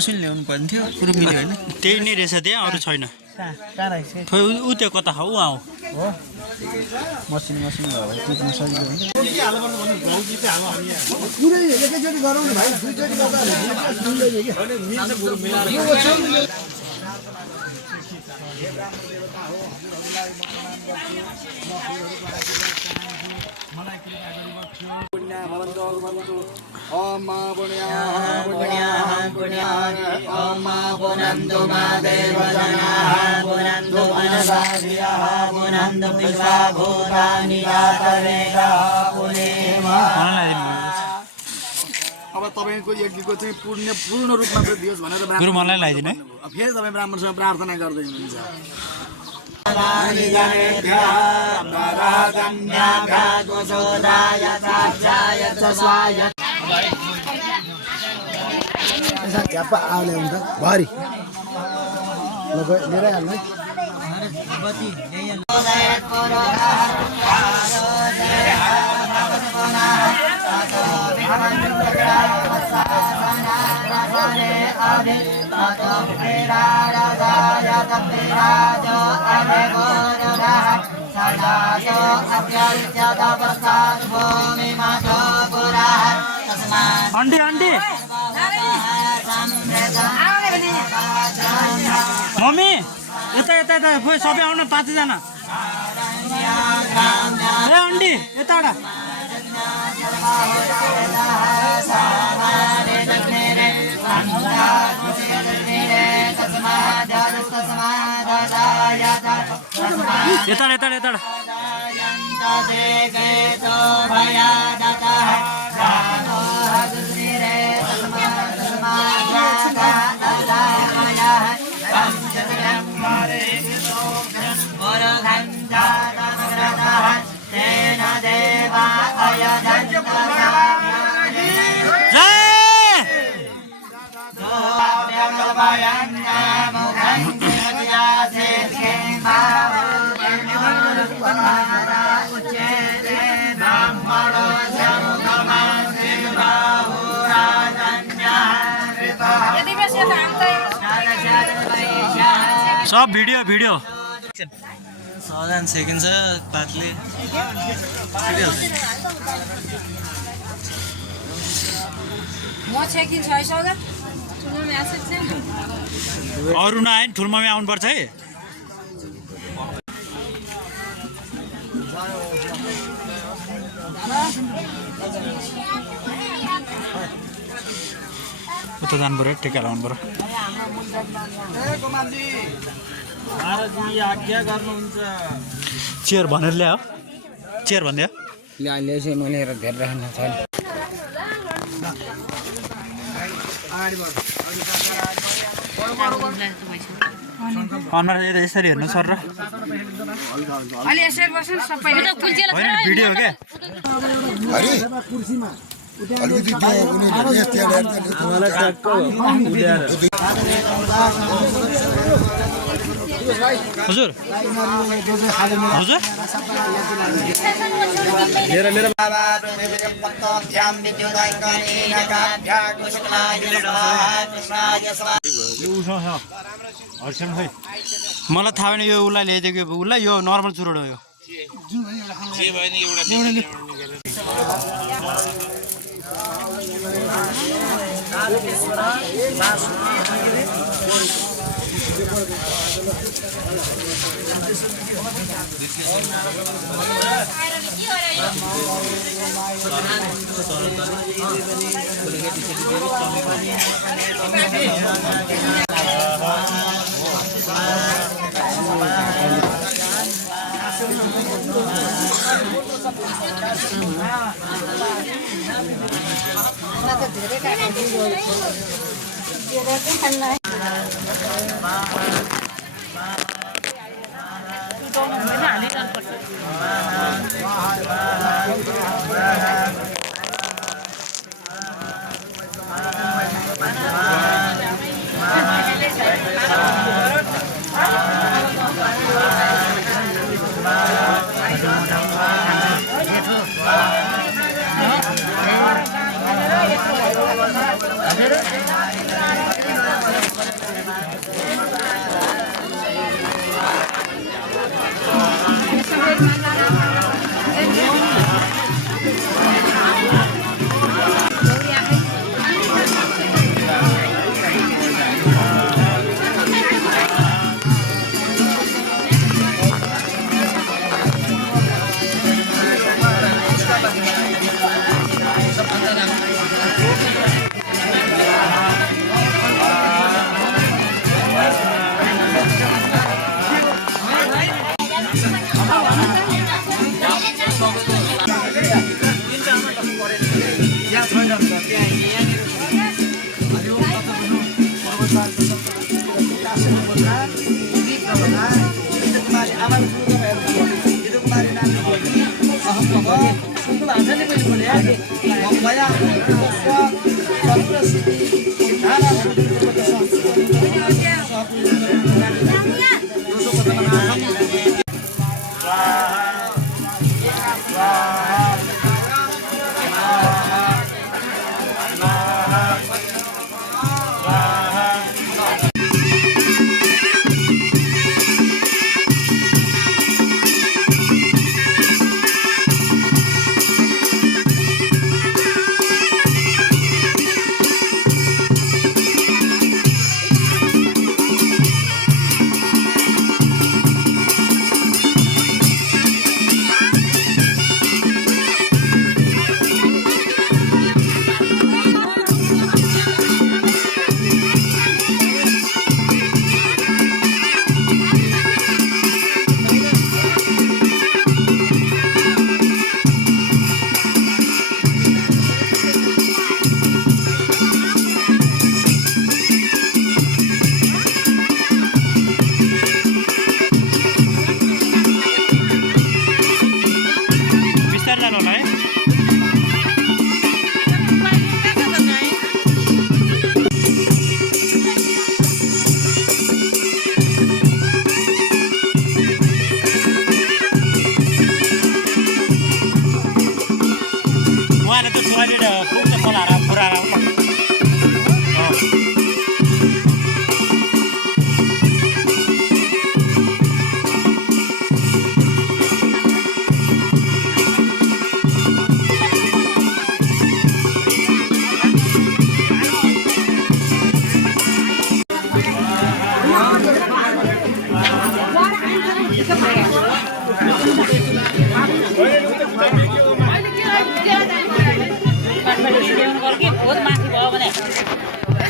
Machine ल्याउनु पर्ने थियो पुरो मिल्यो हैन त्यही नै रहेछ त्यहाँ अरू छैन कहाँ रहेछ खोइ उ त्यो कता हो आऊ हो मसिन भयो टिप्न सजिलो हुन्छ पुरै एकैचोटि गरौँ न भाइ दुईचोटि गर्दा मिल्दैन के ओम पुनन्तु मा देवजनाः पुनन्तु मनसाभियः पुनन्तु विश्वाभूतानि जातवेदः पुनेमा। अब तपाईको यज्ञको चाहिँ पूर्ण रूपमा वृद्धि होस् भनेर गुरु मलाई लगाइदिनु है फेरि तपाईँ ब्राह्मणसँग प्रार्थना गर्दै हुनुहुन्छ। झ्याप्पा आउने हुन्छ भरि लिएर हाल्नु आन्टी आन्टी मम्मी यता यता यता खोइ सबै आउन 5 जना ए आन्टी यताडा यताडा यताडा सब भिडियो 7 सेकेन्ड छ पातले म चेकिङ 600 गा ठुलो म्यासेज छ अरु नआए ठुलमा आउनु पर्छ है उता जानु पर्यो टेका लाउनु पर्यो महाराजजी आज्ञा गर्नुहुन्छ चेयर भनेर ल्यायो चेयर भन्दै ल्याएपछि मैले धेरै राख्न छैन अनुहार यसरी हेर्नु सर र अलि यसरी बस्नु सबैले होइन भिडियो हो क्या अलिकति त्यो उनीहरूले हजुर हजुर मलाई थाहा भएन यो उसलाई ल्याइदिएको उसलाई यो नर्मल चुरोट हो यो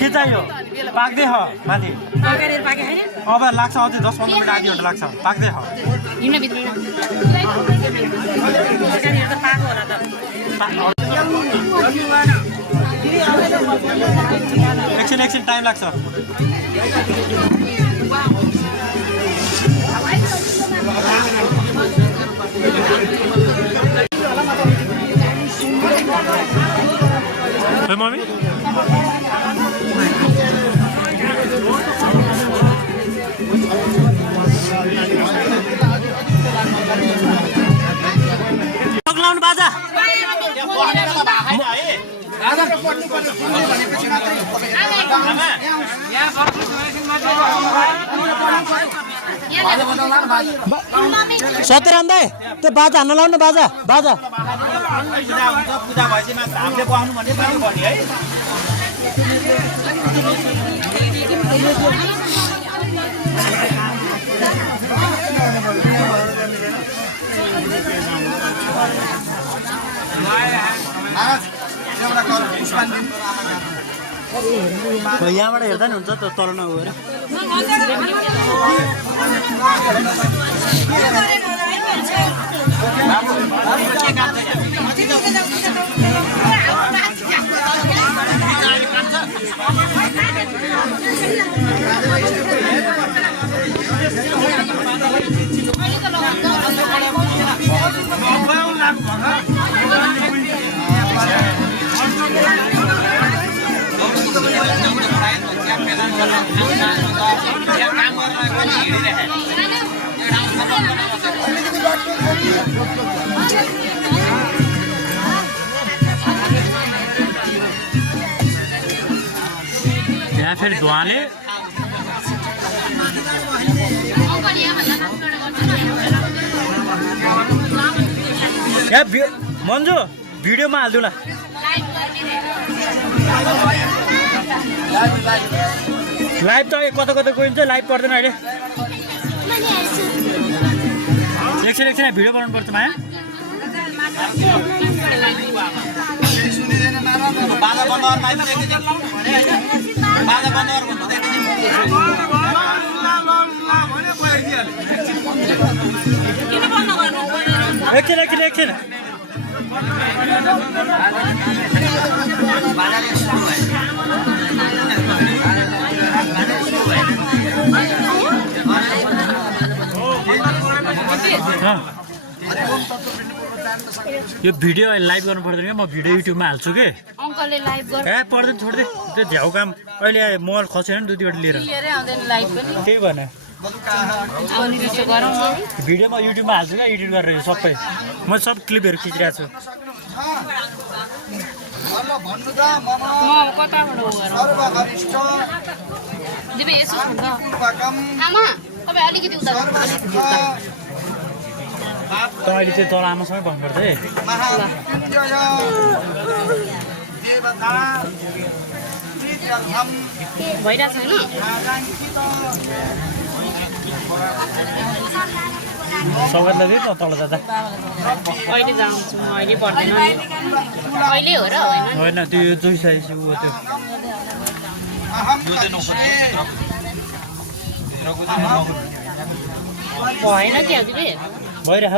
के चाहियो पाक्दै ह माथि अब लाग्छ अझै 10-15 मिनट आधी घन्टा लाग्छ पाक्दै ह एकछिन टाइम लाग्छ मम्मी लाउनु बाजा सत्य रामदाई त्यो बाजा हान्न लाउनु बाजा बाजा पूजा भएपछि हामीले बस्नु भन्ने पनि भन्यो है यहाँबाट हेर्दा नि हुन्छ त तल नगएर यहाँ फेरि धुवाले मन्जु भिडियोमा हालिदिउँ ल लाइभ त कता कता गइन्छ लाइभ पर्दैन अहिले एकछिन भिडियो बनाउनु पर्छ माया एकछिन यो भिडियो लाइभ गर्नु पर्दैन क्या म भिडियो युट्युबमा हाल्छु कि अङ्कलले लाइभ गर्नु ए पर्दैन छोड्दै त्यो झ्याउ काम अहिले मोबाइल खसेन दुई दुईवटा लिएर आउँदैन लाइभ पनि त्यही भएन भिडियो म युट्युबमा हाल्छु क्या एडिट गरेर यो सबै म सब क्लिपहरू खिचिरहेको छु त अहिले चाहिँ तल आमासँगै भन्नुपर्छ है भइरहेको छैन सबै लग्यो त तल जाँदा अहिले जान्छु म अहिले पर्दैन अहिले हो र होइन त्यो जोइसकेपछि ऊ त्यो भएन क्या दिदी गइरह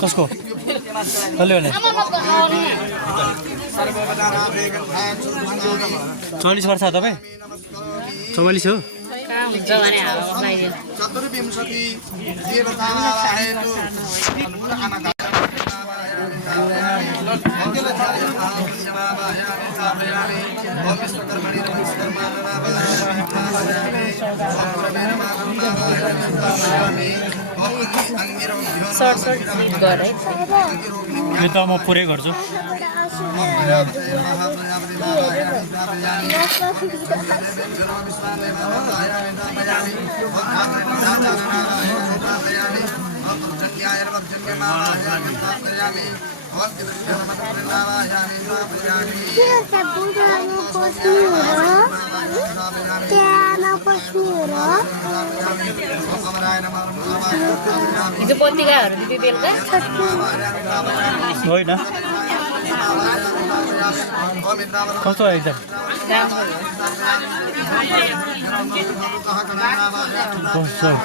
कसको कसले भने 40 वर्ष तपाईँ 44 हो यो त म पुरै गर्छु हिजो पत्रिकाहरू बेलुका होइन कस्तो एक्जाम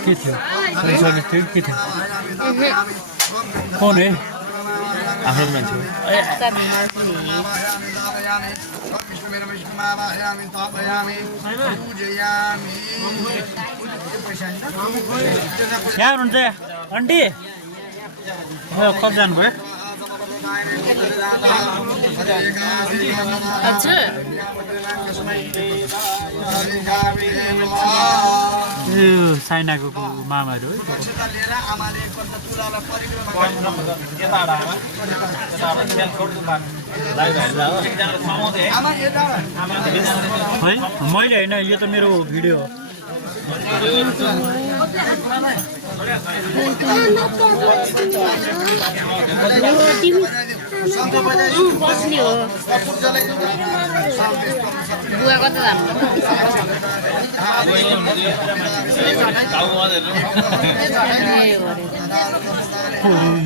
के थियो के थियो कौन है आफ्नो मान्छे यहाँ हुनुहुन्छ आन्टी कब जानुभयो अच्छा साइनाको मामाहरू है मैले होइन यो त मेरो भिडियो हो बस्ने हो बुवा कता जानु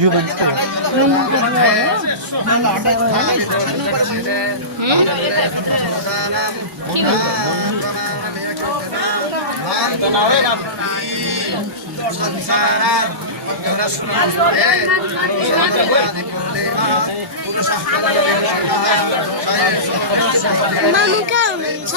यो भन्छ मामु कहाँ हुनुहुन्छ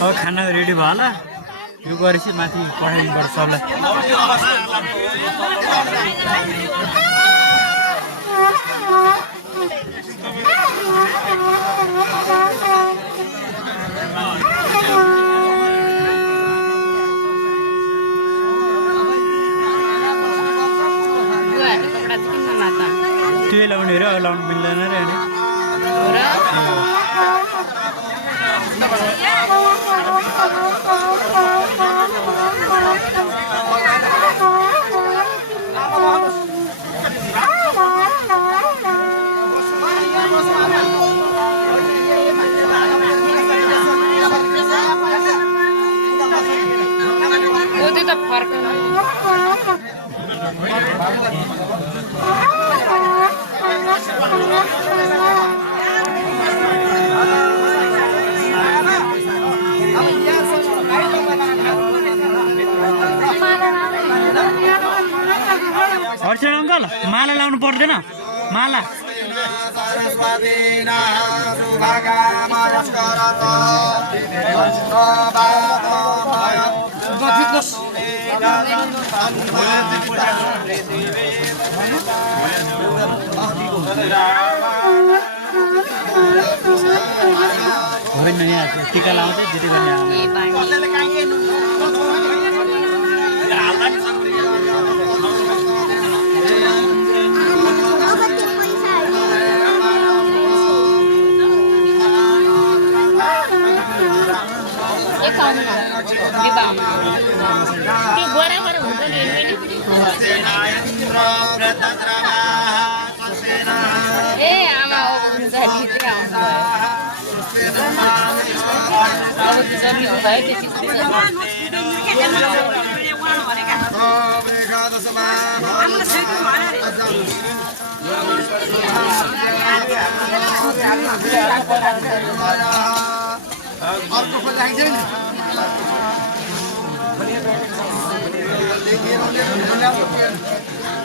अब खाना रेडी भयो होला यो गरेपछि माथि पठाइदिनुपर्छ सबलाई त्यो लाउने र लाउनु मिल्दैन रे अनि वो तो फर्क अर्चना अङ्कल माला लाउनु पर्दैन माला होइन यहाँ टिका लाउँदै जिते गर्ने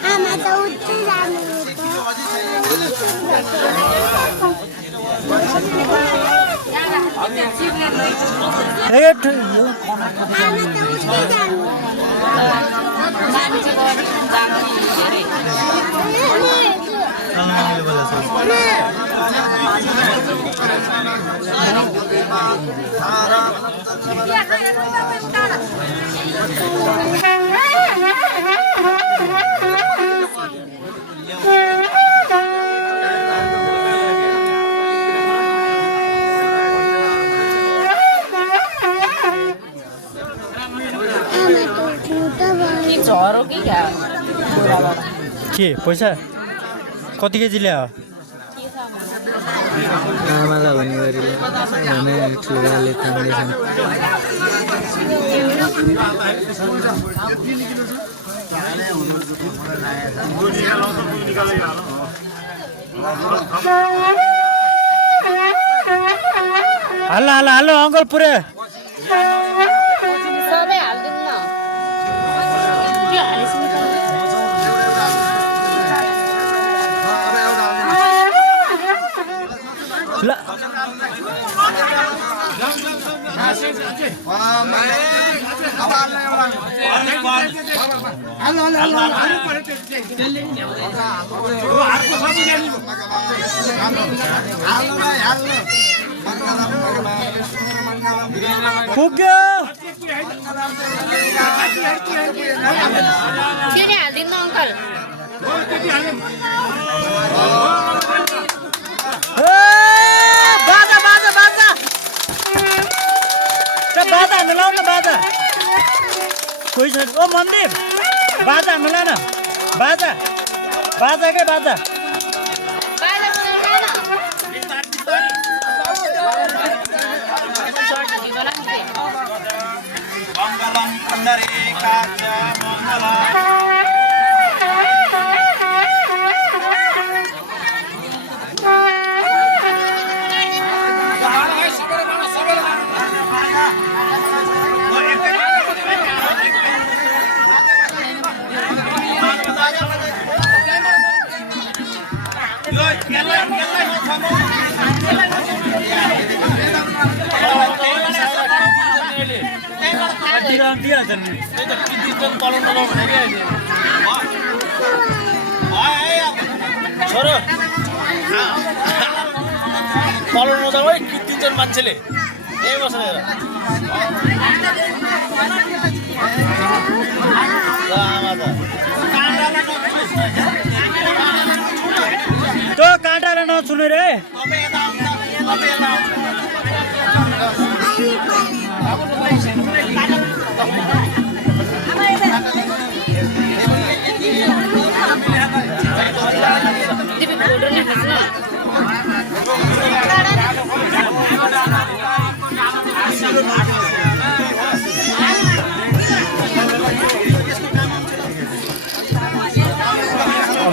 आमा त उठ्दै जानु के पैसा कति केजी ल्यायो आमालाई भन्ने गरी ठुलाले थाम्दैछन् हल्ला हल्ला हल्लो अङ्कल पुरै सबै हाल्दिनु न के हालिस् नि ल पुग्यो फेरि हाल्दिनु न अङ्कल बाजा बाजा बाजा बाजा हान्नु लाउ न बाजा कोही छैन ओ मन्दिर बाजा हान्नु ला न बाजा बाजा के बाजा छोरो पलाउनु नजाऊ है किन्दिन्छन् मान्छेले यही बसेर त्यो काँटालाई नछुने रे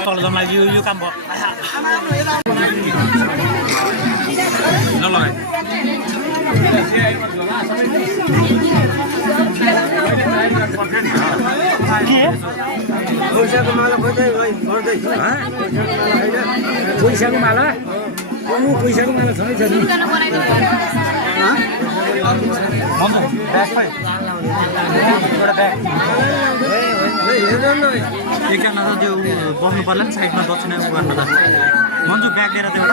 तल जम्मा यो काम भयो नलगाइ पैसाको माला पैसाको माला पैसाको माला छँदै छ नि एकजना त त्यो बस्नु पर्ला नि साइडमा दक्षिण गर्न त मन्जु ब्याग लिएर त्यो